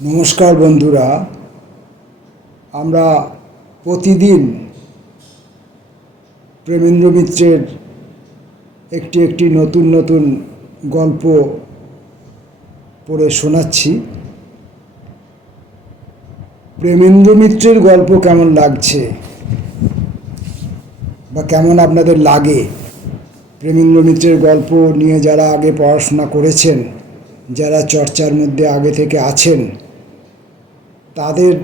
নমস্কার বন্ধুরা, আমরা প্রতিদিন প্রেমেন্দ্র মিত্রের একটি একটি নতুন নতুন গল্প পড়ে শোনাচ্ছি। প্রেমেন্দ্র মিত্রের গল্প কেমন লাগছে বা কেমন আপনাদের লাগে? প্রেমেন্দ্র মিত্রের গল্প নিয়ে যারা আগে পড়াশোনা করেছেন, যারা চর্চার মধ্যে আগে থেকে আছেন, তাদের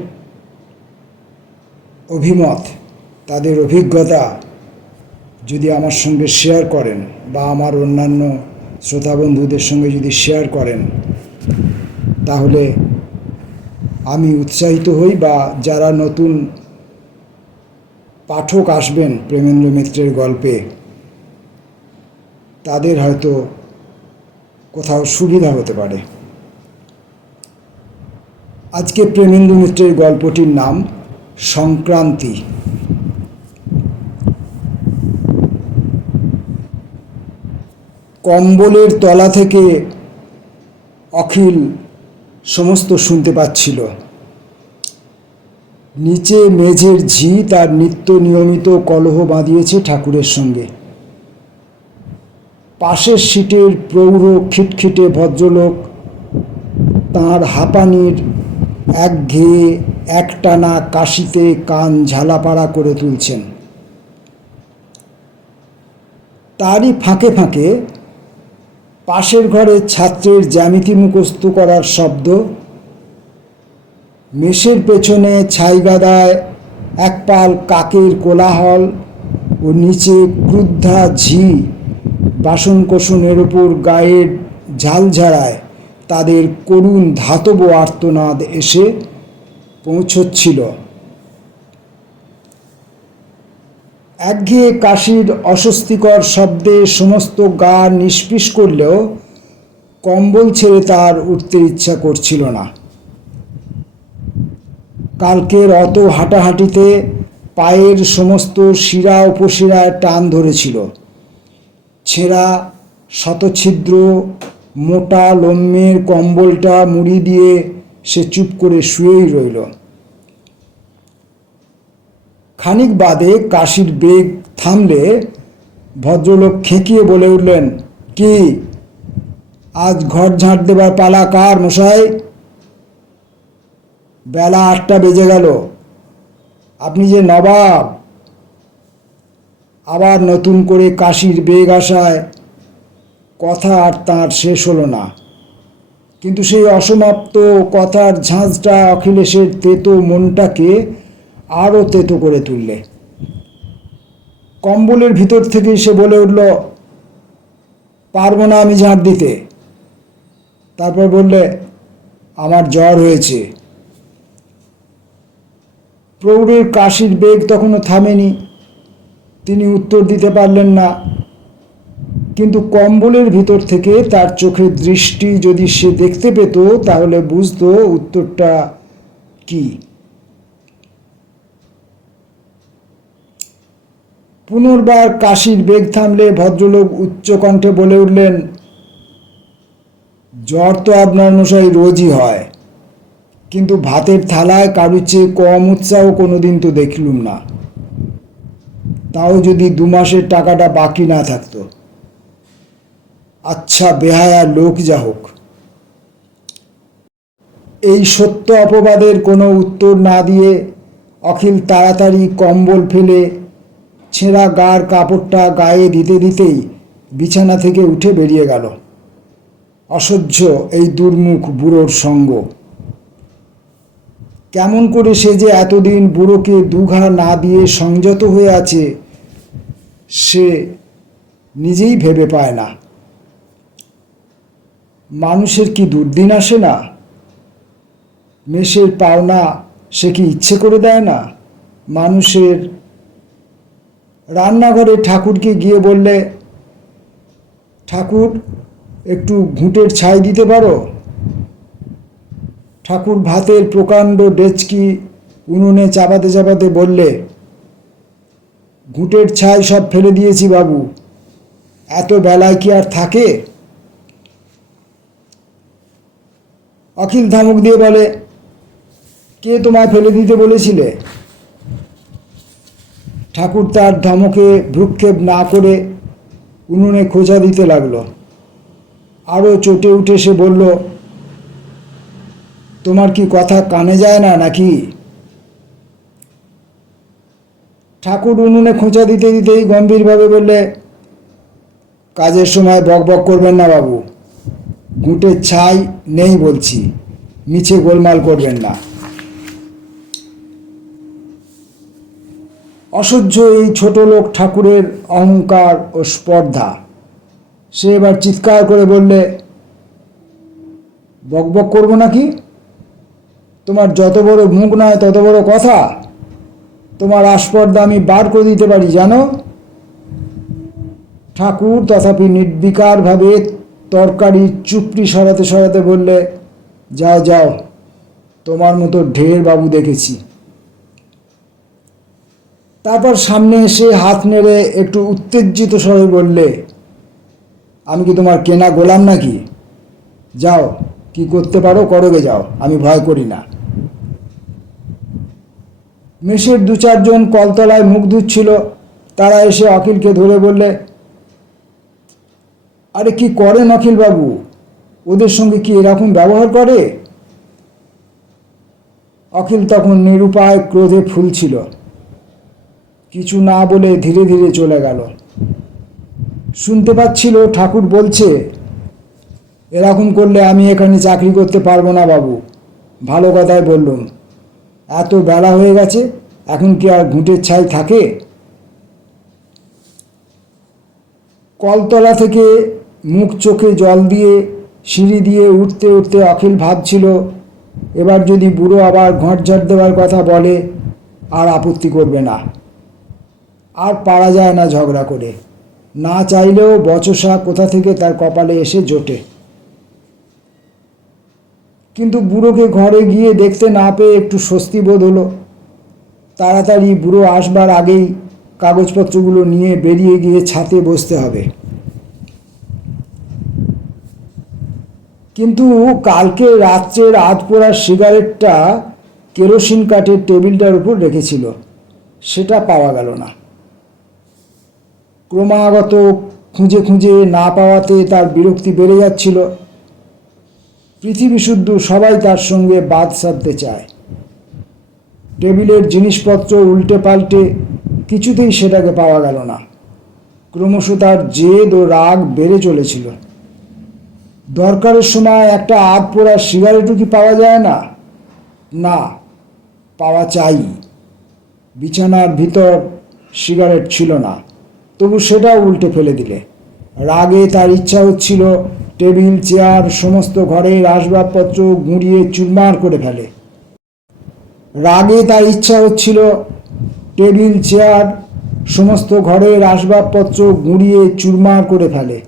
অভিমত, তাদের অভিজ্ঞতা যদি আমার সঙ্গে শেয়ার করেন বা আমার অন্যান্য শ্রোতা বন্ধুদের সঙ্গে যদি শেয়ার করেন, তাহলে আমি উৎসাহিত হই, বা যারা নতুন পাঠক আসবেন প্রেমেন্দ্র মিত্রের গল্পে, তাদের হয়তো কোথাও সুবিধা হতে পারে। আজকে প্রেমেন্দ্র মিত্রের গল্পটির নাম সংক্রান্তি। কম্বলের তলা থেকে অখিল সমস্ত শুনতে পাচ্ছিল। নিচে মেঝের ঝি তার নিত্য নিয়মিত কলহ বাঁধিয়েছে ঠাকুরের সঙ্গে। পাশের সিটের প্রৌঢ় খিটখিটে ভদ্রলোক তাঁর হাঁপানির একঘেয়ে একটানা কাশিতে কান ঝালাপাড়া করে তুলছেন। তারই ফাঁকে ফাঁকে পাশের ঘরে ছাত্রের জ্যামিতি মুখস্থ করার শব্দ, মেষের পেছনে ছাইগাদায় একপাল কাকের কোলাহল ও নিচে ক্রুদ্ধা ঝি বাসনকোসনের ওপর গায়ের ঝালঝাড়ায় তাদের করুণ ধাতব আর্তনাদ এসে পৌঁছচ্ছিল। একঘেয়ে কাশির অস্বস্তিকর শব্দে সমস্ত গা নিষ্পিস করলেও কম্বল ছেড়ে তার উঠতে ইচ্ছা করছিল না। কালকের অত হাঁটাহাঁটিতে পায়ের সমস্ত শিরা উপশিরায় টান ধরেছিল। ছেঁড়া শতছিদ্র মোটা লম্মের কম্বলটা মুড়ি দিয়ে সে চুপ করে শুয়েই রইল। খানিক বাদে কাশির বেগ থামলে ভদ্রলোক খেঁকিয়ে বলে উঠলেন, কি আজ ঘর ঝাঁট দেবার পালা কার মশাই? বেলা 8টা বেজে গেল। আপনি যে নবাব। আবার নতুন করে কাশির বেগ আসায় কথা আর তাঁর শেষ হলো না। কিন্তু সেই অসমাপ্ত কথার ঝাঁঝটা অখিলেশের তেতো মনটাকে আরও তেতো করে তুললে। কম্বলের ভিতর থেকেই সে বলে উঠল, পারবো না আমি ঝাঁট দিতে। তারপর বললে, আমার জ্বর হয়েছে। প্রৌঢ়ের কাশির বেগ তখনও থামেনি। তিনি উত্তর দিতে পারলেন না, কিন্তু কম্বলের ভিতর থেকে তার চোখের দৃষ্টি যদি সে দেখতে পেত, তাহলে বুঝতো উত্তরটা কি। পুনর্বার কাশির বেগ থামলে ভদ্রলোক উচ্চকণ্ঠে বলে উঠলেন, জ্বর তো আপনার মশাই রোজই হয়, কিন্তু ভাতের থালায় কারুর চেয়ে কম উৎসাহ কোনোদিন তো দেখলুম না। তাও যদি 2 মাসের টাকাটা বাকি না থাকতো। আচ্ছা বেহায়া লোক যা হোক। এই সত্য অপবাদের কোনো উত্তর না দিয়ে অখিল তাড়াতাড়ি কম্বল ফেলে ছেঁড়া গার কাপড়টা গায়ে দিতে দিতেই বিছানা থেকে উঠে বেরিয়ে গেল। অসহ্য এই দুর্মুখ বুড়োর সঙ্গ। কেমন করে সে যে এতদিন বুড়োকে দুঘা না দিয়ে সংযত হয়ে আছে, সে নিজেই ভেবে পায় না। মানুষের কি দুর্দিন আসে না? মেষের পাওনা সে কি ইচ্ছে করে দেয় না? মানুষের রান্নাঘরে ঠাকুরকে গিয়ে বললে, ঠাকুর একটু ঘুঁটের ছাই দিতে পারো? ঠাকুর ভাতের প্রকাণ্ড ডেচকি উনুনে চাপাতে চাপাতে বললে, ঘুঁটের ছাই সব ফেলে দিয়েছি বাবু, এত বেলায় কি আর থাকে? অখিল ধমক দিয়ে বলে, কে তোমায় ফেলে দিতে বলেছিলে? ঠাকুর তার ধমকে ভ্রুক্ষেপ না করে উনুনে খোঁচা দিতে লাগলো। আরও চটে উঠে সে বলল, তোমার কি কথা কানে যায় না নাকি? ঠাকুর উনুনে খোঁচা দিতে দিতেই গম্ভীরভাবে বললে, কাজের সময় বক বক করবেন না বাবু, ঘুঁটের ছাই নেই বলছি, মিছে গোলমাল করবেন না। অসহ্য এই ছোট লোক ঠাকুরের অহংকার ও স্পর্ধা। সে এবার চিৎকার করে বললে, বক বক করবো নাকি? তোমার যত বড় মুখ নয় তত বড় কথা। তোমার আস্পর্ধা আমি বার করে দিতে পারি জানো। ঠাকুর তথাপি নির্বিকারভাবে তরকারি চুপড়ি সরাতে সরাতে বললে, যাও যাও, তোমার মতো ঢের বাবু দেখেছি। তারপর সামনে এসে হাত নেড়ে একটু উত্তেজিত স্বরে বললে, আমি কি তোমার কেনা গোলাম নাকি? যাও, কি করতে পারো করোগে যাও, আমি ভয় করি না। মেসের 2-4 জন কলতলায় মুখ ধুচ্ছিল, তারা এসে অখিলকে ধরে বললে, আরে কি করেন অখিলবাবু, ওদের সঙ্গে কি এরকম ব্যবহার করে? অখিল তখন নিরুপায় ক্রোধে ফুলছিল, কিছু না বলে ধীরে ধীরে চলে গেল। শুনতে পাচ্ছিল ঠাকুর বলছে, এরকম করলে আমি এখানে চাকরি করতে পারবো না বাবু, ভালো কথাই বললুম, এত বেলা হয়ে গেছে, এখন কি আর ঘুঁটের ছাই থাকে? কলতলা থেকে মুখ চোখে জল দিয়ে সিঁড়ি দিয়ে উঠতে উঠতে অখিল ভাবছিল, এবার যদি বুড়ো আবার ঘটঝাট দেওয়ার কথা বলে আর আপত্তি করবে না। আর পারা যায় না ঝগড়া করে, না চাইলেও বচসা কোথা থেকে তার কপালে এসে জোটে। কিন্তু বুড়োকে ঘরে গিয়ে দেখতে না পেয়ে একটু স্বস্তি বোধ হলো। তাড়াতাড়ি বুড়ো আসবার আগেই কাগজপত্রগুলো নিয়ে বেরিয়ে গিয়ে ছাতে বসতে হবে। কিন্তু কালকে রাত্রের আধপোড়া সিগারেটটা কেরোসিন কাঠের টেবিলটার উপর রেখেছিল, সেটা পাওয়া গেল না। ক্রমাগত খুঁজে খুঁজে না পাওয়াতে তার বিরক্তি বেড়ে যাচ্ছিল। পৃথিবী শুদ্ধ সবাই তার সঙ্গে বাদ সাধতে চায়। টেবিলের জিনিসপত্র উল্টে পাল্টে কিছুতেই সেটাকে পাওয়া গেল না। ক্রমশ তার জেদ ও রাগ বেড়ে চলেছিল। দরকারের সময় একটা আধপোড়া সিগারেটও কি পাওয়া যায় না? না, পাওয়া চাই। বিছানার ভিতর সিগারেট ছিল না, তবু সেটাও উল্টে ফেলে দিলে। রাগে তার ইচ্ছা হচ্ছিল টেবিল চেয়ার সমস্ত ঘরের আসবাবপত্র গুঁড়িয়ে চুরমার করে ফেলে। রাগে তার ইচ্ছা হচ্ছিল টেবিল চেয়ার সমস্ত ঘরের আসবাবপত্র গুঁড়িয়ে চুরমার করে ফেলে।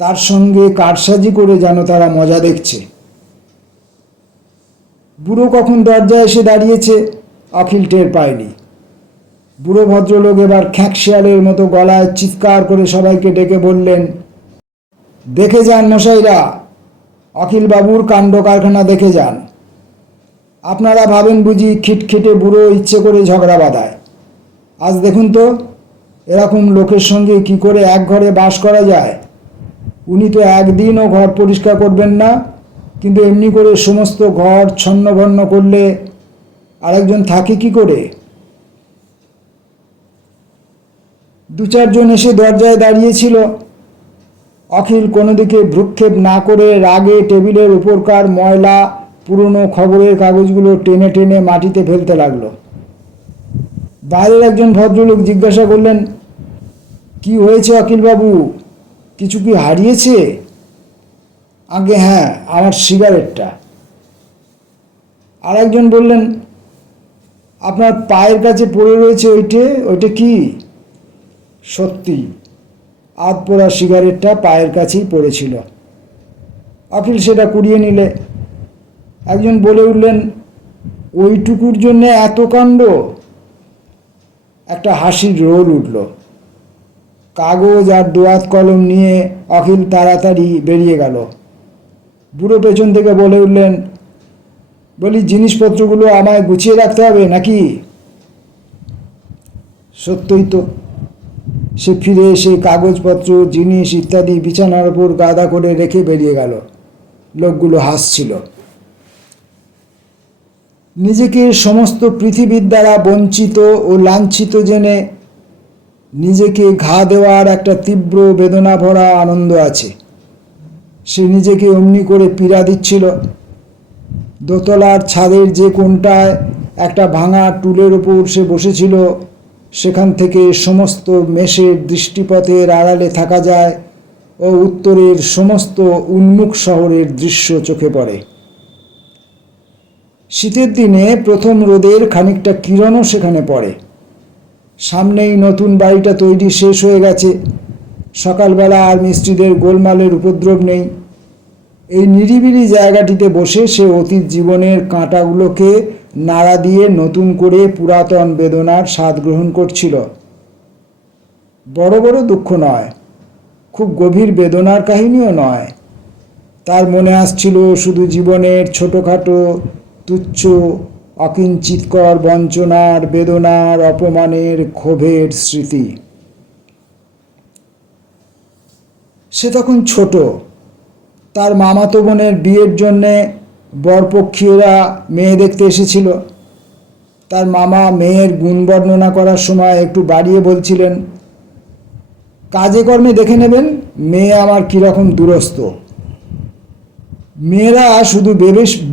তার সঙ্গে কারসাজি করে যেন তারা মজা দেখছে। বুড়ো কখন দরজায় এসে দাঁড়িয়েছে অখিল টের পায়নি। বুড়ো ভদ্রলোক এবার খ্যাঁকশিয়ালের মতো গলায় চিৎকার করে সবাইকে ডেকে বললেন, দেখে যান মশাইরা, অখিলবাবুর কাণ্ড কারখানা দেখে যান। আপনারা ভাবেন বুঝি খিটখিটে বুড়ো ইচ্ছে করে ঝগড়া বাঁধায়। আজ দেখুন তো এরকম লোকের সঙ্গে কি করে এক ঘরে বাস করা যায়। উনি তো একদিনও ঘর পরিষ্কার করবেন না, কিন্তু এমনি করে সমস্ত ঘর ছন্নভন্ন করলে আরেকজন থাকে কি করে? 2-4 জন এসে দরজায় দাঁড়িয়েছিল। অখিল কোনো দিকে ভ্রুক্ষেপ না করে রাগে টেবিলের উপরকার ময়লা পুরনো খবরের কাগজগুলো টেনে টেনে মাটিতে ফেলতে লাগলো। বাইরের একজন ভদ্রলোক জিজ্ঞাসা করলেন, কি হয়েছে অখিলবাবু, কিছু কি হারিয়েছে? আগে হ্যাঁ, আমার সিগারেটটা। আর একজন বললেন, আপনার পায়ের কাছে পড়ে রয়েছে ওইটা কি? সত্যি, আধপোড়া সিগারেটটা পায়ের কাছেই পড়েছিল। অখিল সেটা কুড়িয়ে নিলে। একজন বলে উঠলেন, ওইটুকুর জন্য এত কাণ্ড? একটা হাসির রোল উঠল। কাগজ আর দোয়াত কলম নিয়ে অখিল তাড়াতাড়ি বেরিয়ে গেল। বুড়ো পেছন থেকে বলে উঠলেন, বলি, জিনিসপত্রগুলো আমায় গুছিয়ে রাখতে হবে নাকি? সত্যই তো। সে ফিরে এসে কাগজপত্র, জিনিস ইত্যাদি বিছানার ওপর গাদা করে রেখে বেরিয়ে গেল। লোকগুলো হাসছিল। নিজেকে সমস্ত পৃথিবীর দ্বারা বঞ্চিত ও লাঞ্ছিত জেনে নিজেকে ঘা দেওয়ার একটা তীব্র বেদনা ভরা আনন্দ আছে। সে নিজেকে অমনি করে পীড়া দিচ্ছিল। দোতলার ছাদের যে কোণটায় একটা ভাঙা টুলের ওপর সে বসেছিল, সেখান থেকে সমস্ত মেষের দৃষ্টিপথের আড়ালে থাকা যায় ও উত্তরের সমস্ত উন্মুখ শহরের দৃশ্য চোখে পড়ে। শীতের দিনে প্রথম রোদের খানিকটা কিরণও সেখানে পড়ে। সামনেই নতুন বাড়িটা তৈরি শেষ হয়ে গেছে। সকালবেলা আর মিস্ত্রিদের গোলমালের উপদ্রব নেই। এই নিরিবিলি জায়গাটিতে বসে সে অতীত জীবনের কাঁটাগুলোকে নাড়া দিয়ে নতুন করে পুরাতন বেদনার স্বাদ গ্রহণ করছিল। বড় বড় দুঃখ নয়, খুব গভীর বেদনার কাহিনীও নয়। তার মনে আসছিল শুধু জীবনের ছোটোখাটো তুচ্ছ অকিঞ্চিৎকর বঞ্চনার, বেদনার, অপমানের, ক্ষোভের স্মৃতি। সে তখন ছোট। তার মামাতো বোনের বিয়ের জন্যে বরপক্ষীয়রা মেয়ে দেখতে এসেছিল। তার মামা মেয়ের গুণ বর্ণনা করার সময় একটু বাড়িয়ে বলছিলেন, কাজে কর্মে দেখে নেবেন মেয়ে আমার কীরকম দুরস্ত। মেয়েরা শুধু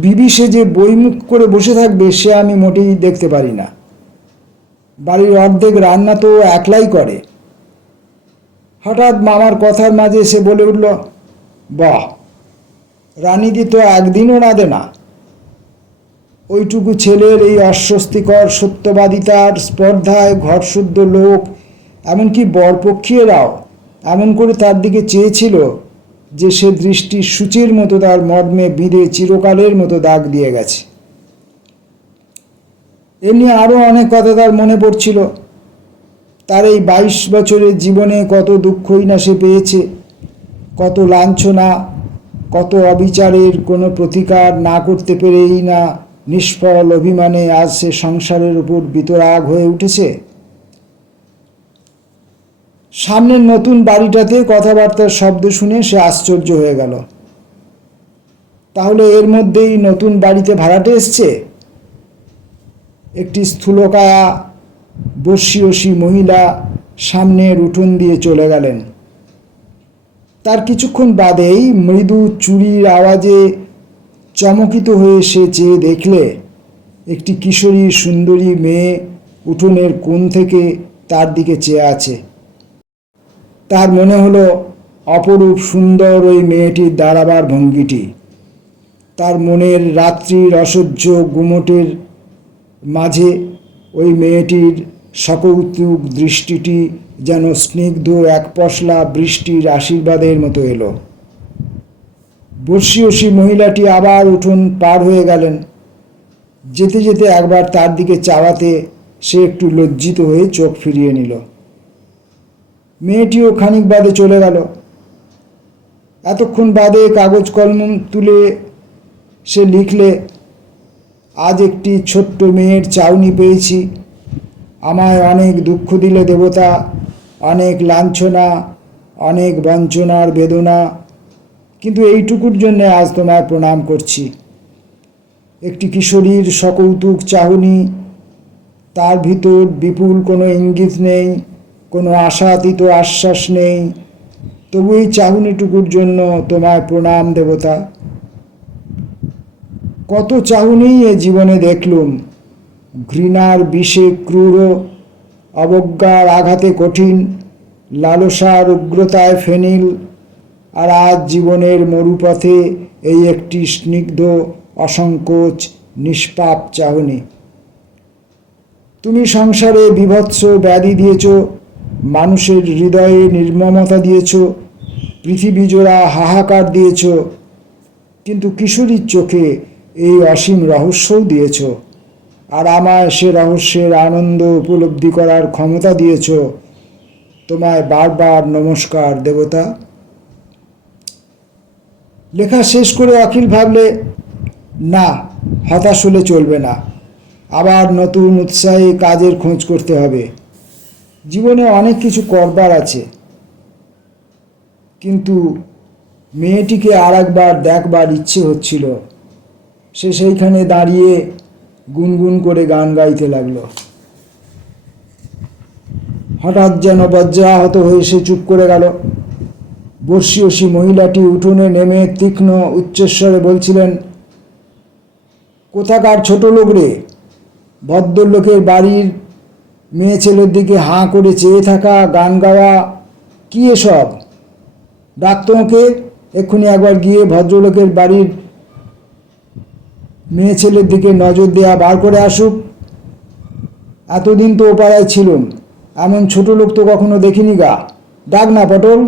বিবি সেজে বইমুখ করে বসে থাকবে সে আমি মোটেই দেখতে পারি না। বাড়ির অর্ধেক রান্না তো একলাই করে। হঠাৎ মামার কথার মাঝে সে বলে উঠল, বাহ, রানীদি তো একদিনও রাঁধে না। ওইটুকু ছেলের এই অস্বস্তিকর সত্যবাদিতার স্পর্ধায় ঘরশুদ্ধ লোক, এমনকি বরপক্ষীয়রাও এমন করে তার দিকে চেয়েছিল যে সে দৃষ্টি সূচের মতো তার মর্মে বিঁধে চিরকালের মতো দাগ দিয়ে গেছে। এমনি আরও অনেক কথা তার মনে পড়ছিল। তার এই 22 বছরের জীবনে কত দুঃখই না সে পেয়েছে, কত লাঞ্ছনা, কত অবিচারের কোনো প্রতিকার না করতে পেরেই না নিষ্ফল অভিমানে আজ সে সংসারের উপর বিতরাগ হয়ে উঠেছে। সামনের নতুন বাড়িটাতে কথাবার্তার শব্দ শুনে সে আশ্চর্য হয়ে গেল। তাহলে এর মধ্যেই নতুন বাড়িতে ভাড়াটে এসছে। একটি স্থূলকায়া বর্ষীয়সী মহিলা সামনের উঠোন দিয়ে চলে গেলেন। তার কিছুক্ষণ বাদেই মৃদু চুরির আওয়াজে চমকিত হয়ে সে চেয়ে দেখলে একটি কিশোরী সুন্দরী মেয়ে উঠোনের কোণ থেকে তার দিকে চেয়ে আছে। তার মনে হলো অপরূপ সুন্দর ওই মেয়েটির দাঁড়াবার ভঙ্গিটি। তার মনের রাত্রির অসহ্য গুমটের মাঝে ওই মেয়েটির সকৌতুক দৃষ্টিটি যেন স্নিগ্ধ এক পশলা বৃষ্টির আশীর্বাদের মতো এলো। বর্ষীয়সী মহিলাটি আবার উঠোন পার হয়ে গেলেন। যেতে যেতে একবার তার দিকে চাওয়াতে সে একটু লজ্জিত হয়ে চোখ ফিরিয়ে নিল। মেয়েটিও খানিক বাদে চলে গেল। এতক্ষণ বাদে কাগজ কলম তুলে সে লিখলে, আজ একটি ছোট্ট মেয়ের চাউনি পেয়েছি। আমায় অনেক দুঃখ দিলে দেবতা, অনেক লাঞ্ছনা, অনেক বঞ্চনার বেদনা, কিন্তু এইটুকুর জন্যে আজ তোমায় প্রণাম করছি। একটি কিশোরীর সকৌতুক চাহনি, তার ভিতর বিপুল কোনো ইঙ্গিত নেই, কোনো আশাতীত আশ্বাস নেই, তবু এই চাহনিটুকুর জন্য তোমায় প্রণাম দেবতা। কত চাহনিই এ জীবনে দেখলুম, ঘৃণার বিষে ক্রূর, অবজ্ঞার আঘাতে কঠিন, লালসার উগ্রতায় ফেনিল, আর আজ জীবনের মরুপথে এই একটি স্নিগ্ধ অসংকোচ নিষ্পাপ চাহনি। তুমি সংসারে বীভৎস ব্যাধি দিয়েছ, মানুষের হৃদয়ে নির্মমতা দিয়েছ, পৃথিবী জোড়া হাহাকার দিয়েছ, কিন্তু কিশোরীর চোখে এই অসীম রহস্যও দিয়েছ, আর আমায় সে রহস্যের আনন্দ উপলব্ধি করার ক্ষমতা দিয়েছ। তোমায় বারবার নমস্কার দেবতা। লেখা শেষ করে অখিল ভাবলে, না, হতাশ হলে চলবে না। আবার নতুন উৎসাহে কাজের খোঁজ করতে হবে। জীবনে অনেক কিছু করবার আছে, কিন্তু মেয়েটিকে আর একবার দেখবার ইচ্ছে হচ্ছিল। সে সেইখানে দাঁড়িয়ে গুনগুন করে গান গাইতে লাগলো। হঠাৎ যেন বজ্রাহত হয়ে সে চুপ করে গেল। বর্ষীয়সী মহিলাটি উঠোনে নেমে তীক্ষ্ণ উচ্চস্বরে বলছিলেন, কোথাকার ছোট লোক রে? ভদ্রলোকের বাড়ির মেয়ে ছেলের দিকে হাঁ করে চেয়ে থাকা, গান গাওয়া, কি এসব? ডাক তোমাকে, এক্ষুনি একবার গিয়ে ভদ্রলোকের বাড়ির মেয়ে ছেলের দিকে নজর দেওয়া বার করে আসুক। এতদিন তো ও পাড়ায় ছিলুম, এমন ছোট লোক তো কখনো দেখিনি গা। ডাক না পটল।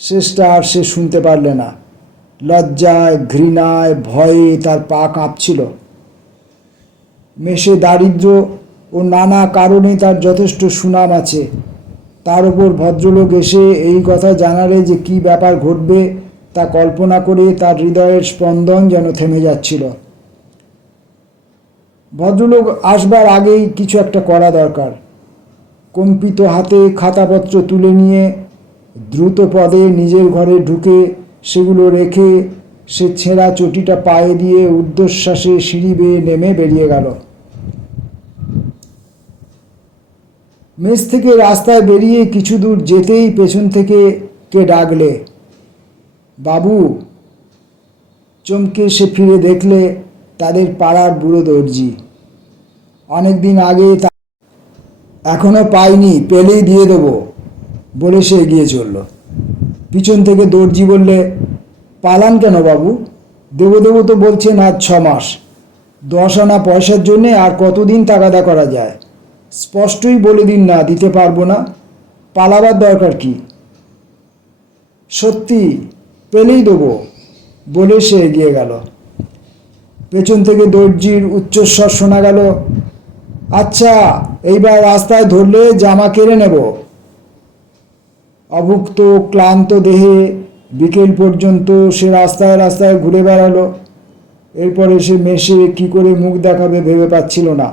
শেষটা আর সে শুনতে পারলে না। লজ্জায়, ঘৃণায়, ভয়ে তার পা কাঁপছিল। মেশে দারিদ্র্য ও নানা কারণে তার যথেষ্ট সুনাম আছে। তার ওপর ভদ্রলোক এসে এই কথা জানালে যে কী ব্যাপার ঘটবে তা কল্পনা করে তার হৃদয়ের স্পন্দন যেন থেমে যাচ্ছিল। ভদ্রলোক আসবার আগেই কিছু একটা করা দরকার। কম্পিত হাতে খাতাপত্র তুলে নিয়ে দ্রুত পদে নিজের ঘরে ঢুকে সেগুলো রেখে সে ছেঁড়া চটিটা পায়ে দিয়ে ঊর্ধ্বশ্বাসে সিঁড়ি বেয়ে নেমে বেরিয়ে গেল। মেস থেকে রাস্তায় বেরিয়ে কিছু দূর যেতেই পেছন থেকে কে ডাকলে, বাবু। চমকে সে ফিরে দেখলে তাদের পাড়ার বুড়ো দর্জি। অনেক দিন আগে এখনো পাইনি, পেলেই দিয়ে দেবো বলে সে এগিয়ে চলল। পিছন থেকে দর্জি বললে, পালান কেন বাবু? দেবো দেবো তো বলছেন আজ 6 মাস। 10 আনা পয়সার জন্যে আর কতদিন তাগাদা করা যায়? স্পষ্টই বলে দিন না, দিতে পারবো না। পালাবার দরকার কি? সত্যি, পেলেই দেবো বলে সে এগিয়ে গেল। পেছন থেকে দর্জির উচ্চস্বর শোনা গেল, আচ্ছা, এইবার রাস্তায় ধরলে জামা কেড়ে নেব। অভুক্ত ক্লান্ত দেহে বিকেল পর্যন্ত সে রাস্তায় রাস্তায় ঘুরে বেড়ালো। এরপরে সে মেশে কি করে মুখ দেখাবে ভেবে পাচ্ছিল না।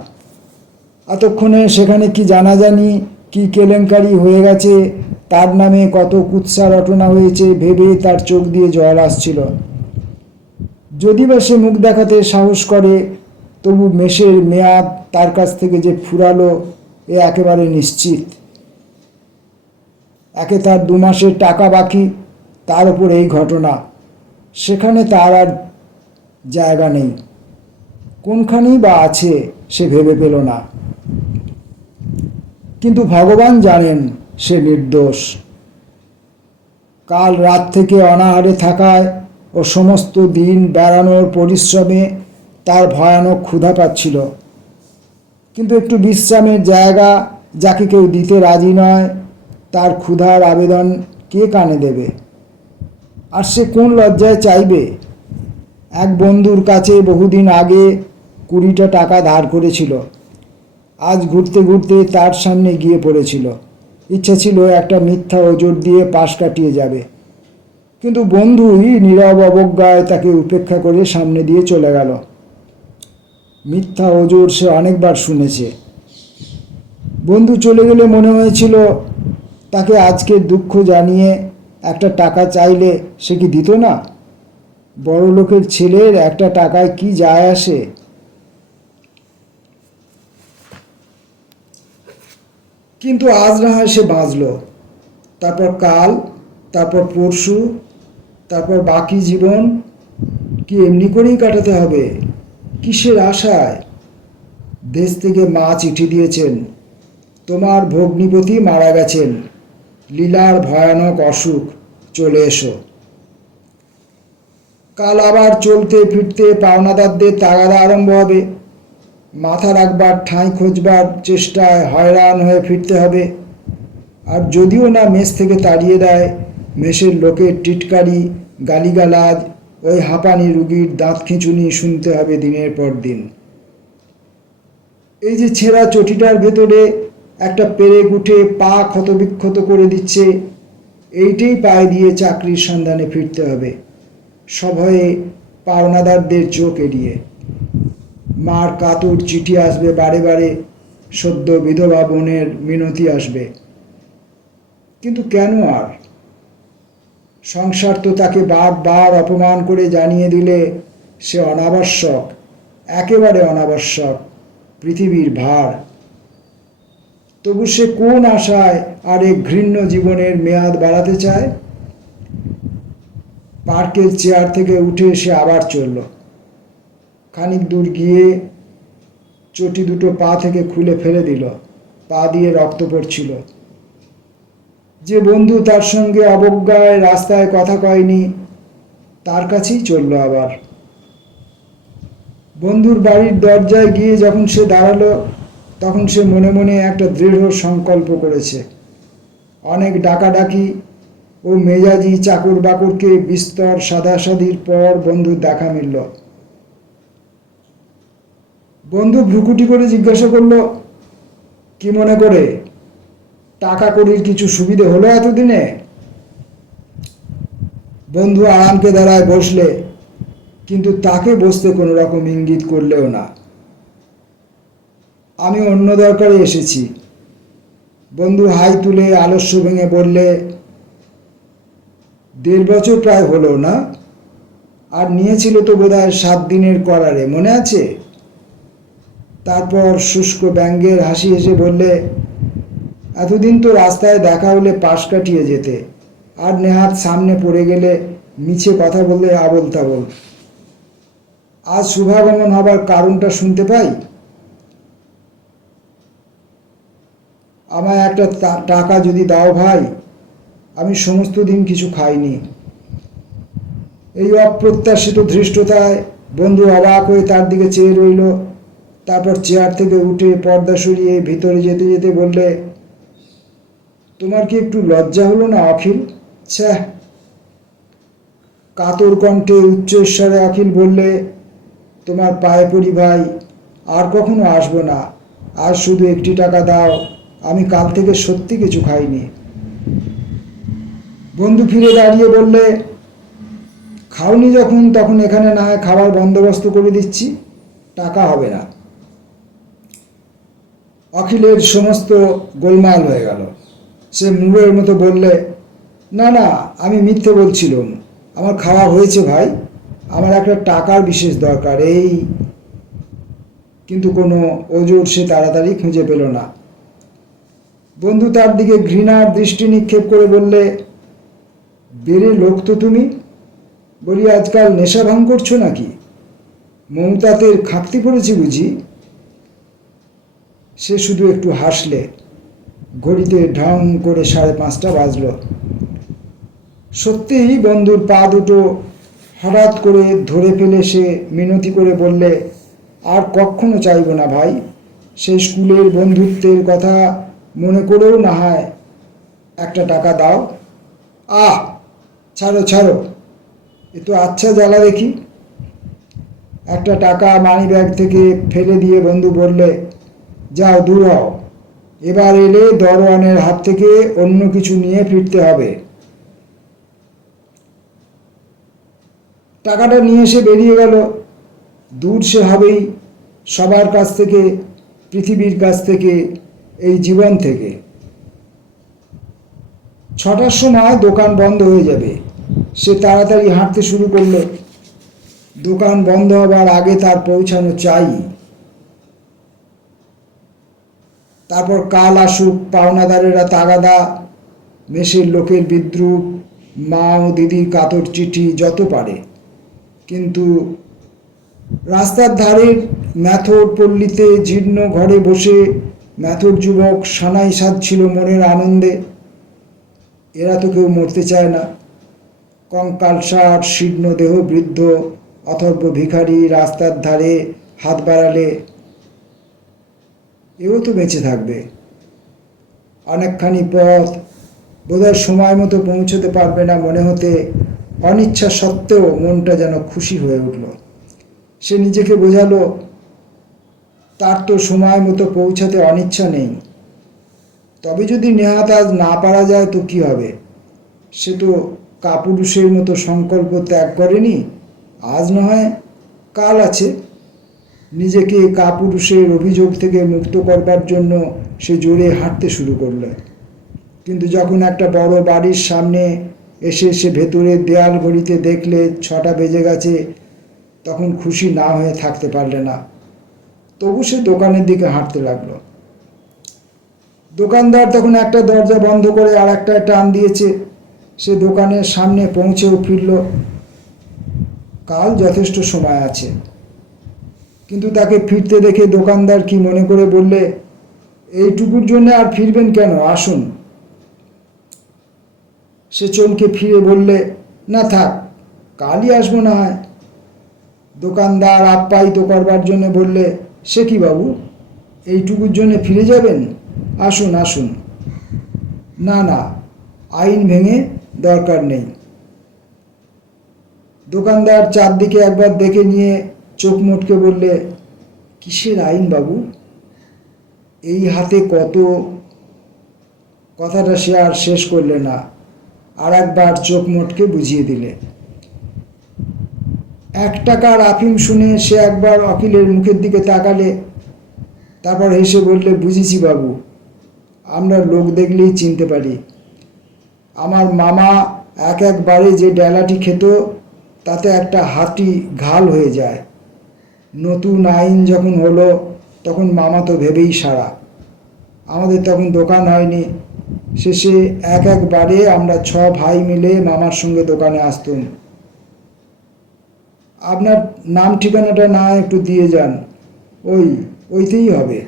এতক্ষণে সেখানে কি জানাজানি, কি কেলেঙ্কারি হয়ে গেছে, তার নামে কত কুৎসা রটনা হয়েছে ভেবে তার চোখ দিয়ে জল আসছিল। যদি বা সে মুখ দেখাতে সাহস করে, তবু মেশের মেয়াদ তার কাছ থেকে যে ফুরালো এ একেবারে নিশ্চিত। একে তার 2 মাসের টাকা বাকি, তার উপর এই ঘটনা। সেখানে তার আর জায়গা নেই। কোনখানেই বা আছে সে ভেবে পেল না। কিন্তু ভগবান জানেন সে নির্দোষ। কাল রাত থেকে অনাহারে থাকায় ও সমস্ত দিন বেড়ানোর পরিশ্রমে তার ভয়ানক ক্ষুধা পাচ্ছিল। কিন্তু একটু বিশ্রামের জায়গা যাকে কেউ দিতে রাজি নয়, তার ক্ষুধার আবেদন কে কানে দেবে? আর সে কোন লজ্জায় চাইবে? এক বন্ধুর কাছে বহুদিন আগে 20টা টাকা ধার করেছিল। আজ ঘুরতে ঘুরতে তার সামনে গিয়ে পড়েছিল। ইচ্ছা ছিল একটা মিথ্যা ওজর দিয়ে পাশ কাটিয়ে যাবে, কিন্তু বন্ধুই নীরব অবজ্ঞায় তাকে উপেক্ষা করে সামনে দিয়ে চলে গেল। মিথ্যা ওজর সে অনেকবার শুনেছে। বন্ধু চলে গেলে মনে হয়েছিল তাকে আজকে দুঃখ জানিয়ে একটা টাকা চাইলে সে কি দিত না? বড় লোকের ছেলের একটা টাকায় কি যায় আসে? কিন্তু আজ না হয় সে বাঁচল, তারপর কাল, তারপর পরশু, তারপর বাকি জীবন কি এমনি করেই কাটাতে হবে? কিসের আশায়? দেশ থেকে মা চিঠি দিয়েছেন, তোমার ভগ্নিপতি মারা গেছেন, লীলার ভয়ানক অসুখ, চলে এসো। কাল আবার চলতে ফিরতে পাওনাদারদের তাগাদা আরম্ভ হবে। মাথা রাখবার ঠাঁই খোঁজবার চেষ্টায় হয়রান হয়ে ফিরতে হবে। আর যদিও না মেস থেকে তাড়িয়ে দেয়, মেসের লোকের টিটকারি, গালিগালাজ, ওই হাঁপানি রুগীর দাঁত খিঁচুনি শুনতে হবে দিনের পর দিন। এই যে ছেঁড়া চটিটার ভেতরে একটা পেরেক উঠে পা ক্ষতবিক্ষত করে দিচ্ছে, এইটাই পায়ে দিয়ে চাকরির সন্ধানে ফিরতে হবে। সভয়ে পাওনাদারদের চোখ এড়িয়ে। মার কাতর চিঠি আসবে বারে বারে, সদ্য বিধবা বোনের মিনতি আসবে। কিন্তু কেন আর? সংসার তো তাকে বারবার অপমান করে জানিয়ে দিলে সে অনাবশ্যক, একেবারে অনাবশ্যক, পৃথিবীর ভার। তবু সে কোন আশায় আর এক ঘৃণ্য জীবনের মেয়াদ বাড়াতে চায়? পার্কের চেয়ার থেকে উঠে সে আবার চলল। খানিক দূর গিয়ে চটি দুটো পা থেকে খুলে ফেলে দিল। পা দিয়ে রক্ত পড়ছিল। যে বন্ধু তার সঙ্গে অবজ্ঞায় রাস্তায় কথা কয়নি, তার কাছেই চলল আবার। বন্ধুর বাড়ির দরজায় গিয়ে যখন সে দাঁড়ালো, তখন সে মনে মনে একটা দৃঢ় সংকল্প করেছে। অনেক ডাকাডাকি ও মেজাজি চাকর বাকরকে বিস্তর সাদাসাদির পর বন্ধুর দেখা মিলল। বন্ধু ভ্রুকুটি করে জিজ্ঞাসা করলো, কি মনে করে? টাকা কড়ির কিছু সুবিধে হলো এতদিনে? বন্ধু আরামকে দাঁড়ায় বসলে, কিন্তু তাকে বসতে কোনো রকম ইঙ্গিত করলেও না। আমি অন্য দরকারে এসেছি। বন্ধু হাই তুলে আলস্য ভেঙে বললে, 1.5 বছর প্রায় হলো না? আর নিয়েছিল তো বোধহয় 7 দিনের করারে, মনে আছে? তারপর শুষ্ক ব্যঙ্গের হাসি হেসে বললে, এতদিন তো রাস্তায় দেখা হলে পাশ কাটিয়ে যেতে, আর নেহাত সামনে পড়ে গেলে মিছে কথা বললে আবোল তাবোল। আজ শুভাগমন হবার কারণটা শুনতে পাই? আমায় একটা টাকা যদি দাও ভাই, আমি সমস্ত দিন কিছু খাইনি। এই অপ্রত্যাশিত ধৃষ্টতায় বন্ধু অবাক হয়ে তার দিকে চেয়ে রইল। তারপর চেয়ার থেকে উঠে পর্দা সরিয়ে ভিতরে যেতে যেতে বললে, তোমার কি একটু লজ্জা হলো না অখিল? ছ্যাঃ। কাতর কণ্ঠে উচ্চস্বরে অখিল বললে, তোমার পায়ে পড়ি ভাই, আর কখনো আসবো না। আর শুধু 1টি টাকা দাও, আমি কাল থেকে সত্যি কিছু খাইনি। বন্ধু ফিরে দাঁড়িয়ে বললে, খাওনি যখন, তখন এখানে না হয় খাবার বন্দোবস্ত করে দিচ্ছি, টাকা হবে না। অখিলের সমস্ত গোলমাল হয়ে গেল। সে মুড়ের মতো বললে, না না, আমি মিথ্যে বলছিলাম, আমার খাওয়া হয়েছে ভাই, আমার একটা টাকার বিশেষ দরকার, এই। কিন্তু কোনো ওজোর সে তাড়াতাড়ি খুঁজে পেল না। বন্ধু তার দিকে ঘৃণার দৃষ্টি নিক্ষেপ করে বললে, বেড়ে লোক তো তুমি। বলি, আজকাল নেশা ভাঙ করছো নাকি? মমতাতের খাকতি পড়েছি বুঝি? সে শুধু একটু হাসলে। ঘড়িতে ঢং করে 5:30 বাজল। সত্যিই বন্ধুর পা দুটো হঠাৎ করে ধরে ফেলে সে মিনতি করে বললে, আর কখনো চাইব না ভাই, সেই স্কুলের বন্ধুত্বের কথা মনে করেও না হয় একটা টাকা দাও। আহ, ছাড়ো ছাড়ো, এ তো আচ্ছা জ্বালা দেখি। একটা টাকা মানি ব্যাগ থেকে ফেলে দিয়ে বন্ধু বললে, যাও দূর হও, এবার এলে দরওয়ানের হাত থেকে অন্য কিছু নিয়ে ফিরতে হবে। টাকাটা নিয়ে সে বেরিয়ে গেল। দূর সে হবেই, সবার কাছ থেকে, পৃথিবীর কাছ থেকে, এই জীবন থেকে। 6টার সময় দোকান বন্ধ হয়ে যাবে। সে তাড়াতাড়ি হাঁটতে শুরু করলো। দোকান বন্ধ হবার আগে তার পৌঁছানো চাই। তারপর কাল আসুক পাওনাদারেরা তাগাদা, মেসের লোকের বিদ্রুপ, মা ও দিদির কাতর চিঠি, যত পারে। কিন্তু রাস্তার ধারের ম্যাথর পল্লীতে জীর্ণ ঘরে বসে ম্যাথর যুবক সানাই সাধছিল মনের আনন্দে। এরা তো কেউ মরতে চায় না। কঙ্কালসার শীর্ণ দেহ বৃদ্ধ অথর্ব ভিখারি রাস্তার ধারে হাত বাড়ালে এও তো বেঁচে থাকবে। অনেকখানি পথ, বোধহয় সময় মতো পৌঁছতে পারবে না মনে হতে অনিচ্ছা সত্ত্বেও মনটা যেন খুশি হয়ে উঠল। সে নিজেকে বোঝালো, তার তো সময় মতো পৌঁছাতে অনিচ্ছা নেই। তবে যদি নেহাত আজ না পারা যায় তো কি হবে? সে তো কাপুরুষের মতো সংকল্প ত্যাগ করেনি, আজ না হয় কাল আছে। নিজেকে কাপুরুষের অভিযোগ থেকে মুক্ত করবার জন্য সে জোরে হাঁটতে শুরু করল। কিন্তু যখন একটা বড় বাড়ির সামনে এসে সে ভেতরের দেয়াল ঘড়িতে দেখলে 6টা বেজে গেছে, তখন খুশি না হয়ে থাকতে পারলে না। তবু সে দোকানের দিকে হাঁটতে লাগলো। দোকানদার তখন একটা দরজা বন্ধ করে আর একটা টান দিয়েছে। সে দোকানের সামনে পৌঁছেও ফিরল। কাল যথেষ্ট সময় আছে। কিন্তু তাকে ফিরতে দেখে দোকানদার কি মনে করে বললে, এইটুকুর জন্য আর ফিরবেন কেন, আসুন। সে চমকে ফিরে বললে, না থাক, কালই আসবো না হয়। দোকানদার আপ্যায়িত করবার জন্য বললে, সে কি বাবু, এইটুকুর জন্য ফিরে যাবেন? আসুন আসুন। না না, আইন ভেঙে দরকার নেই। দোকানদার চারদিকে একবার দেখে নিয়ে চোখ মুটকে বললে, কিসের আইন বাবু? এই হাতে কত। কথাটা সে আর শেষ করলে না, আর একবার চোখ মুটকে বুঝিয়ে দিলে। 1 টাকার আফিম শুনে সে একবার অখিলের মুখের দিকে তাকালে, তারপর হেসে বললে, বুঝেছি বাবু, আমরা লোক দেখলেই চিনতে পারি। আমার মামা একবারে যে ডেলাটি খেত, তাতে একটা হাতি ঘাল হয়ে যায়। নতুন আইন যখন হলো, তখন মামা তো ভেবেই সারা। আমাদের তখন দোকান হয়নি। শেষে একবারে আমরা 6 ভাই মিলে মামার সঙ্গে দোকানে আসতুম। আপনার নাম ঠিকানাটা না একটু দিয়ে যান, ওইতেই হবে।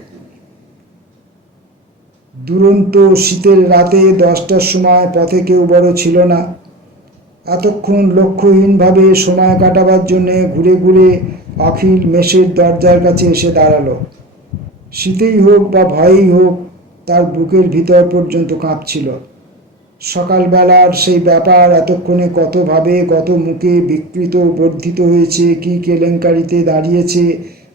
দুরন্ত শীতের রাতে 10টার সময় পথে কেউ বড় ছিল না। এতক্ষণ লক্ষ্যহীনভাবে সময় কাটাবার জন্যে ঘুরে ঘুরে অখিল মেসের দরজার কাছে এসে দাঁড়ালো। শীতেই হোক বা ভয়েই হোক, তার বুকের ভিতর পর্যন্ত কাঁপছিল। সকালবেলার সেই ব্যাপার এতক্ষণে কতভাবে কত মুখে বিকৃত বর্ধিত হয়েছে, কি কেলেঙ্কারিতে দাঁড়িয়েছে,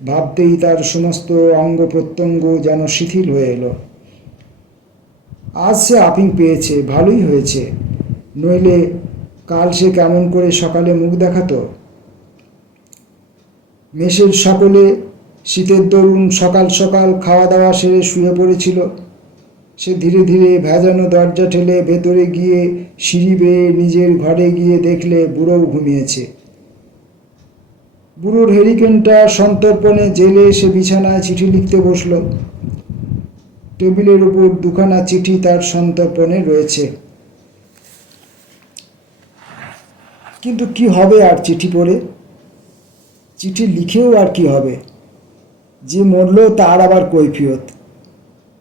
ভাবতেই তার সমস্ত অঙ্গ প্রত্যঙ্গ যেন শিথিল হয়ে এলো। আজ সে আফিং পেয়েছে, ভালোই হয়েছে, নইলে কাল সে কেমন করে সকালে মুখ দেখাতো। মেসের সকলে শীতের দরুন সকাল সকাল খাওয়া দাওয়া সেরে শুয়ে পড়েছিল। সে ধীরে ধীরে ভেজানো দরজা ঠেলে ভেতরে গিয়ে সিঁড়ি বেয়ে নিজের ঘরে গিয়ে দেখলে বুড়োও ঘুমিয়েছে। বুড়োর হেরিকেনটা সন্তর্পণে জেলে সে বিছানায় চিঠি লিখতে বসল। টেবিলের উপর 2খানা চিঠি তার সন্তর্পণে রয়েছে। কিন্তু কি হবে আর চিঠি পড়ে? চিঠি লিখেও আর কি হবে? যে মরল তার আবার কৈফিয়ত।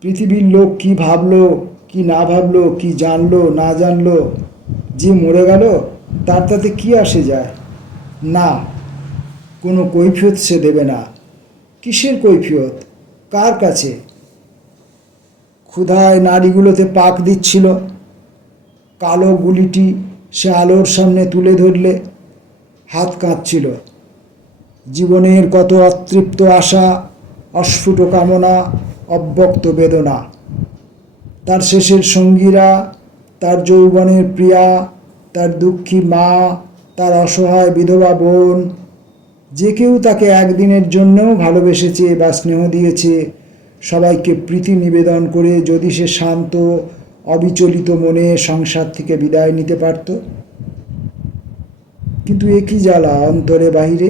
পৃথিবীর লোক কি ভাবলো, কি না ভাবলো, কি জানলো না জানলো, যে মরে গেল তার তাতে কি আসে যায়? না, কোনো কৈফিয়ত সে দেবে না। কিসের কৈফিয়ত? কার কাছে? ক্ষুধায় নাড়িগুলোতে পাক দিচ্ছিল। কালো গুলিটি সে আলোর সামনে তুলে ধরলে হাত কাঁপছিল। জীবনের কত অতৃপ্ত আশা, অস্ফুট কামনা, অব্যক্ত বেদনা। তার শেষের সঙ্গীরা, তার যৌবনের প্রিয়া, তার দুঃখী মা, তার অসহায় বিধবা বোন, যে কেউ তাকে একদিনের জন্যও ভালোবেসেছে বা স্নেহ দিয়েছে, সবাইকে প্রীতি নিবেদন করে যদি সে শান্ত অবিচলিত মনে সংসার থেকে বিদায় নিতে পারত। কিন্তু একই জ্বালা অন্তরে বাহিরে,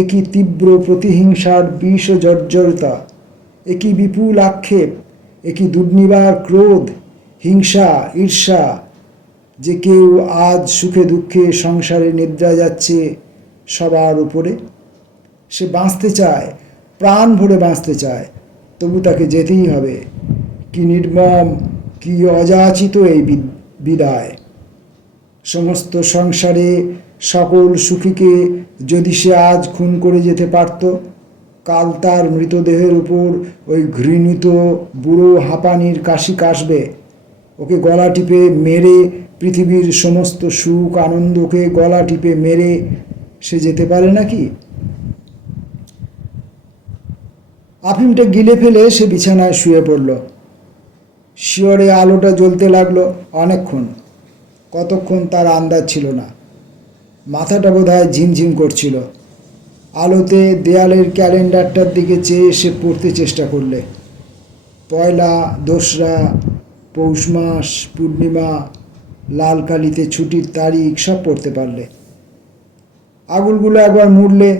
একই তীব্র প্রতিহিংসার বিষ জর্জরতা, একই বিপুল আক্ষেপ, একই দুর্নিবার ক্রোধ, হিংসা, ঈর্ষা, যে কেউ আজ সুখে দুঃখে সংসারে নিদ্রা যাচ্ছে সবার উপরে। সে বাঁচতে চায়, প্রাণ ভরে বাঁচতে চায়, তবু তাকে যেতেই হবে। কি নির্মম, কি অযাচিত এই বিদায়! সমস্ত সংসারে সকল সুখীকে যদি সে আজ খুন করে যেতে পারত, কাল তার মৃতদেহের উপর ওই ঘৃণিত বুড়ো হাঁপানির কাশি কাশবে। ওকে গলা টিপে মেরে, পৃথিবীর সমস্ত সুখ আনন্দকে গলা টিপে মেরে সে যেতে পারে নাকি? আফিমটা গিলে ফেলে সে বিছানায় শুয়ে পড়ল। শিয়রে আলোটা জ্বলতে লাগলো অনেকক্ষণ। কতক্ষণ তার আন্দাজ ছিল না। মাথাটা বোধহয় ঝিমঝিম করছিল। আলোতে দেয়ালের ক্যালেন্ডারটার দিকে চেয়ে সে পড়তে চেষ্টা করলে। পয়লা, দোসরা, পৌষ মাস, পূর্ণিমা, লাল কালিতে ছুটির তারিখ সব পড়তে পারলে। আঙুলগুলো একবার মুড়লে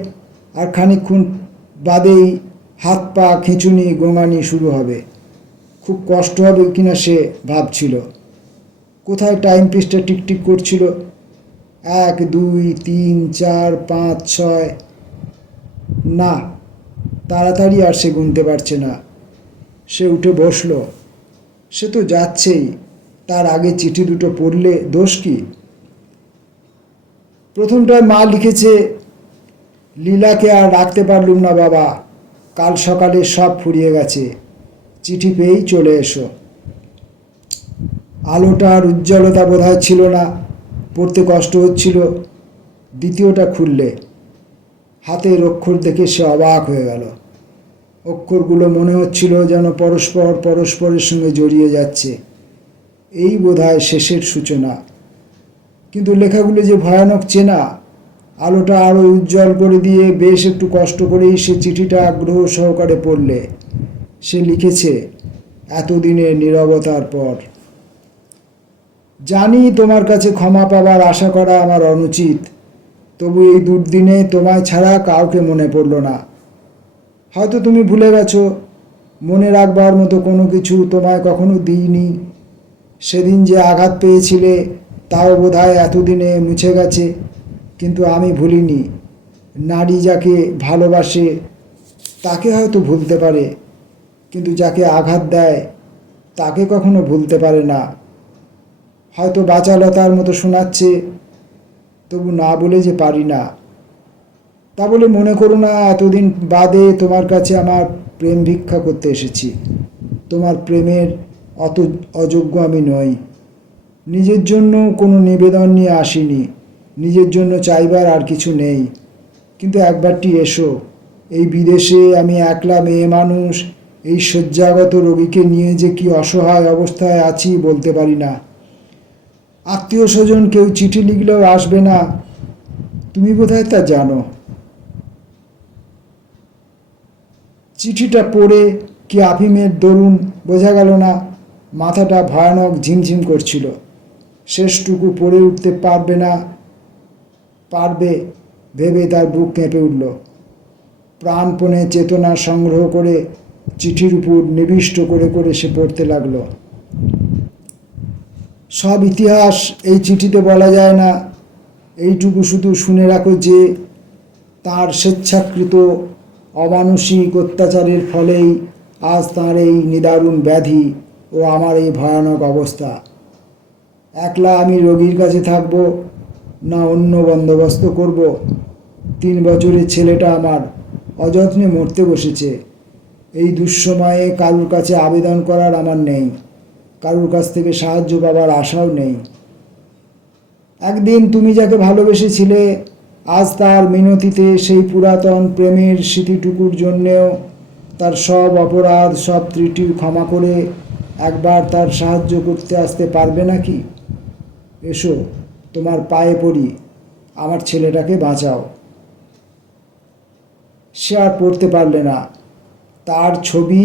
আর খানিকক্ষণ বাদেই হাত পা খিঁচুনি গোঙানি শুরু হবে। খুব কষ্ট হবে কিনা সে ভাবছিল। কোথায় টাইম পিসটা টিকটিক করছিল, 1, 2, 3, 4, 5, 6। না, তাড়াতাড়ি আর সে গুনতে পারছে না। সে উঠে বসল। সে তো যাচ্ছেই, তার আগে চিঠি দুটো পড়লে দোষ কি? প্রথমটায় মা লিখেছে, লীলাকে আর রাখতে পারলুম না বাবা, কাল সকালে সব ফুরিয়ে গেছে, চিঠি পেয়েই চলে এসো। আলোটার উজ্জ্বলতা বোধহয় ছিল না, পড়তে কষ্ট হচ্ছিল। দ্বিতীয়টা খুললে হাতের অক্ষর দেখে সে অবাক হয়ে গেল। অক্ষরগুলো মনে হচ্ছিল যেন পরস্পরের সঙ্গে জড়িয়ে যাচ্ছে। এই বোধহয় শেষের সূচনা। কিন্তু লেখাগুলো যে ভয়ানক চেনা। আলোটা আরও উজ্জ্বল করে দিয়ে বেশ একটু কষ্ট করেই সে চিঠিটা আগ্রহ সহকারে পড়লে। সে লিখেছে, এতদিনের নীরবতার পর। জানি তোমার কাছে ক্ষমা পাবার আশা করা আমার অনুচিত, তবু এই দুর্দিনে তোমায় ছাড়া কাউকে মনে পড়ল না। হয়তো তুমি ভুলে গেছো, মনে রাখবার মতো কোনো কিছু তোমায় কখনো দিইনি। সেদিন যে আঘাত পেয়েছিলে তাও বোধহয় এতদিনে মুছে গেছে, কিন্তু আমি ভুলিনি। নারী যাকে ভালোবাসে তাকে হয়তো ভুলতে পারে, কিন্তু যাকে আঘাত দেয় তাকে কখনো ভুলতে পারে না। হয়তো বাচালতার মতো শোনাচ্ছে, তবু না বলে যে পারি না। তা বলে মনে করো না এতদিন বাদে তোমার কাছে আমার প্রেম ভিক্ষা করতে এসেছি। তোমার প্রেমের অত অযোগ্য আমি নই। নিজের জন্য কোনো নিবেদন নিয়ে আসিনি, নিজের জন্য চাইবার আর কিছু নেই। কিন্তু একবারটি এসো। এই বিদেশে আমি একলা মেয়ে মানুষ, এই শয্যাগত রোগীকে নিয়ে যে কি অসহায় অবস্থায় আছি বলতে পারি না। আত্মীয় স্বজন কেউ চিঠি লিখলেও আসবে না, তুমি বোধহয় তা জানো। চিঠিটা পড়ে কি আফিমের দরুন বোঝা গেল না। মাথাটা ভয়ানক ঝিমঝিম করছিল। শেষটুকু পড়ে উঠতে পারবে ভেবে তার বুক কেঁপে উঠল। প্রাণপণে চেতনা সংগ্রহ করে চিঠির উপর নিবিষ্ট করে করে সে পড়তে লাগলো। সব ইতিহাস এই চিঠিতে বলা যায় না। এইটুকু শুধু শুনে রাখো যে তার স্বেচ্ছাকৃত অমানুষিক অত্যাচারের ফলেই আজ তাঁর এই নিদারুণ ব্যাধি ও আমার এই ভয়ানক অবস্থা। একলা আমি রোগীর কাছে থাকব না অন্য বন্দোবস্ত করব? 3 বছরের ছেলেটা আমার অযত্নে মরতে বসেছে। এই দুঃসময়ে কারুর কাছে আবেদন করার আমার নেই, কারুর কাছ থেকে সাহায্য পাবার আশাও নেই। একদিন তুমি যাকে ভালোবেসেছিলে, আজ তার মিনতিতে সেই পুরাতন প্রেমের স্মৃতিটুকুর জন্যেও তার সব অপরাধ সব ত্রুটি ক্ষমা করে একবার তার সাহায্য করতে আসতে পারবে নাকি? এসো, তোমার পায়ে পড়ি, আমার ছেলেটাকে বাঁচাও। সে আর পড়তে পারলে না। তার ছবি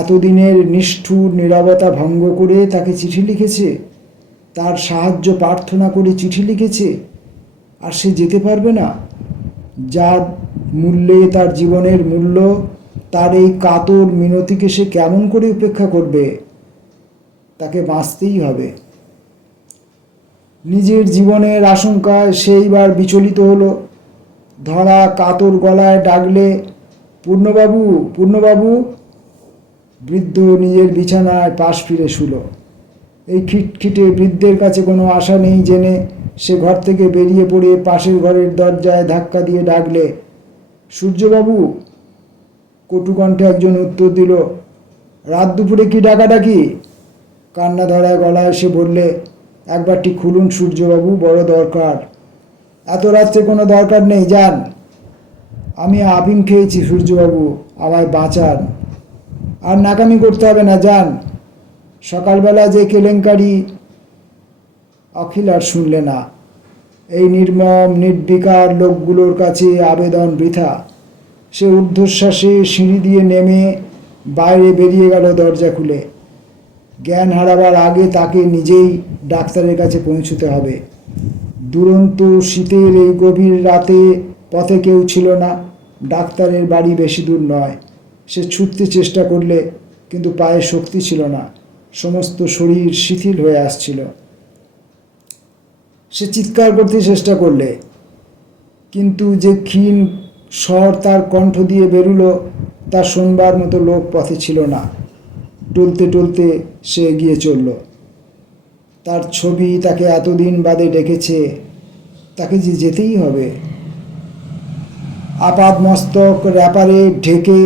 এতদিনের নিষ্ঠুর নীরবতা ভঙ্গ করে তাকে চিঠি লিখেছে, তার সাহায্য প্রার্থনা করে চিঠি লিখেছে, আর সে যেতে পারবে না। যার মূল্যে তার জীবনের মূল্য, তার এই কাতর মিনতিকে সে কেমন করে উপেক্ষা করবে? তাকে বাঁচতেই হবে। নিজের জীবনের আশঙ্কায় সেইবার বিচলিত হলো। ধরা কাতর গলায় ডাকলে, পূর্ণবাবু, পূর্ণবাবু। বৃদ্ধ নিজের বিছানায় পাশ ফিরে শুলো। এই খিটখিটে বৃদ্ধের কাছে কোনো আশা নেই জেনে সে ঘর থেকে বেরিয়ে পড়ে পাশের ঘরের দরজায় ধাক্কা দিয়ে ডাকলে, সূর্যবাবু। কটুকণ্ঠে একজন উত্তর দিল, রাত দুপুরে কি ডাকাডাকি? কান্না ধরা গলায় সে বললে, একবারটি খুলুন সূর্যবাবু, বড় দরকার। এত রাত্রে কোনো দরকার নেই, যান। আমি আফিম খেয়েছি সূর্যবাবু, আমায় বাঁচান। আর নাকামি করতে হবে না, যান। সকালবেলা যে কেলেঙ্কারি। অখিল আর শুনলে না। এই নির্মম নির্বিকার লোকগুলোর কাছে আবেদন বৃথা। সে ঊর্ধ্বশ্বাসে সিঁড়ি দিয়ে নেমে বাইরে বেরিয়ে গেল দরজা খুলে। জ্ঞান হারাবার আগে তাকে নিজেই ডাক্তারের কাছে পৌঁছতে হবে। দুরন্ত শীতের এই গভীর রাতে পথে কেউ ছিল না। ডাক্তারের বাড়ি বেশি দূর নয়। সে ছুটতে চেষ্টা করলে কিন্তু পায়ে শক্তি ছিল না, সমস্ত শরীর শিথিল হয়ে আসছিল। সে চিৎকার করতে চেষ্টা করলে, কিন্তু যে ক্ষীণ স্বর তার কণ্ঠ দিয়ে বেরুলো তা শোনবার মতো লোক পথে ছিল না। টলতে টলতে সে এগিয়ে চলল। তার ছবি তাকে এতদিন বাদে ডেকেছে, তাকে যে যেতেই হবে। আপাদ মস্তক র্যাপারে ঢেকে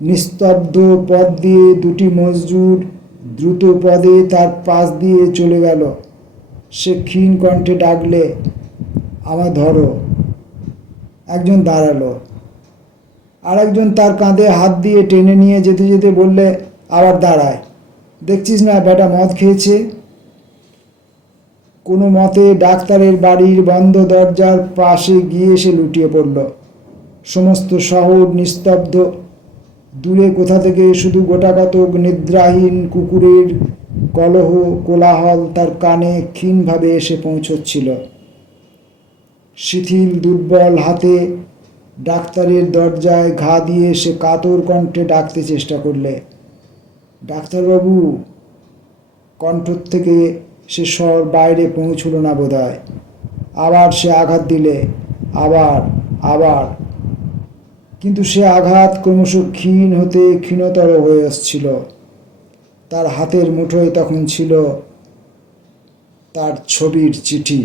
নিস্তব্ধ পথ দিয়ে দুটি মজদুর দ্রুত পদে তার পাশ দিয়ে চলে গেল। সে ক্ষীণ কণ্ঠে ডাকলে, আমায় ধরো। একজন দাঁড়ালো, আর একজন তার কাঁধে হাত দিয়ে টেনে নিয়ে যেতে যেতে বললে, আবার দাঁড়ায়, দেখছিস না বেটা মদ খেয়েছে। কোনো মতে ডাক্তারের বাড়ির বন্ধ দরজার পাশে গিয়ে সে লুটিয়ে পড়ল। সমস্ত শহর নিস্তব্ধ। দূরে কোথা থেকে শুধু গোটাকতক নিদ্রাহীন কুকুরের কলহ কোলাহল তার কানে ক্ষীণভাবে এসে পৌঁছচ্ছিল। শিথিল দুর্বল হাতে ডাক্তারের দরজায় ঘা দিয়ে সে কাতর কণ্ঠে ডাকতে চেষ্টা করলে, ডাক্তারবাবু। কণ্ঠ থেকে সে স্বর বাইরে পৌঁছল না বোধহয়। আবার সে আঘাত দিলে, আবার আবার কিন্তু সে আঘাত ক্রমশ ক্ষীণ হতে ক্ষীণতর হয়ে আসছিল। তার হাতের মুঠোয় তখন ছিল তার ছবির চিঠি।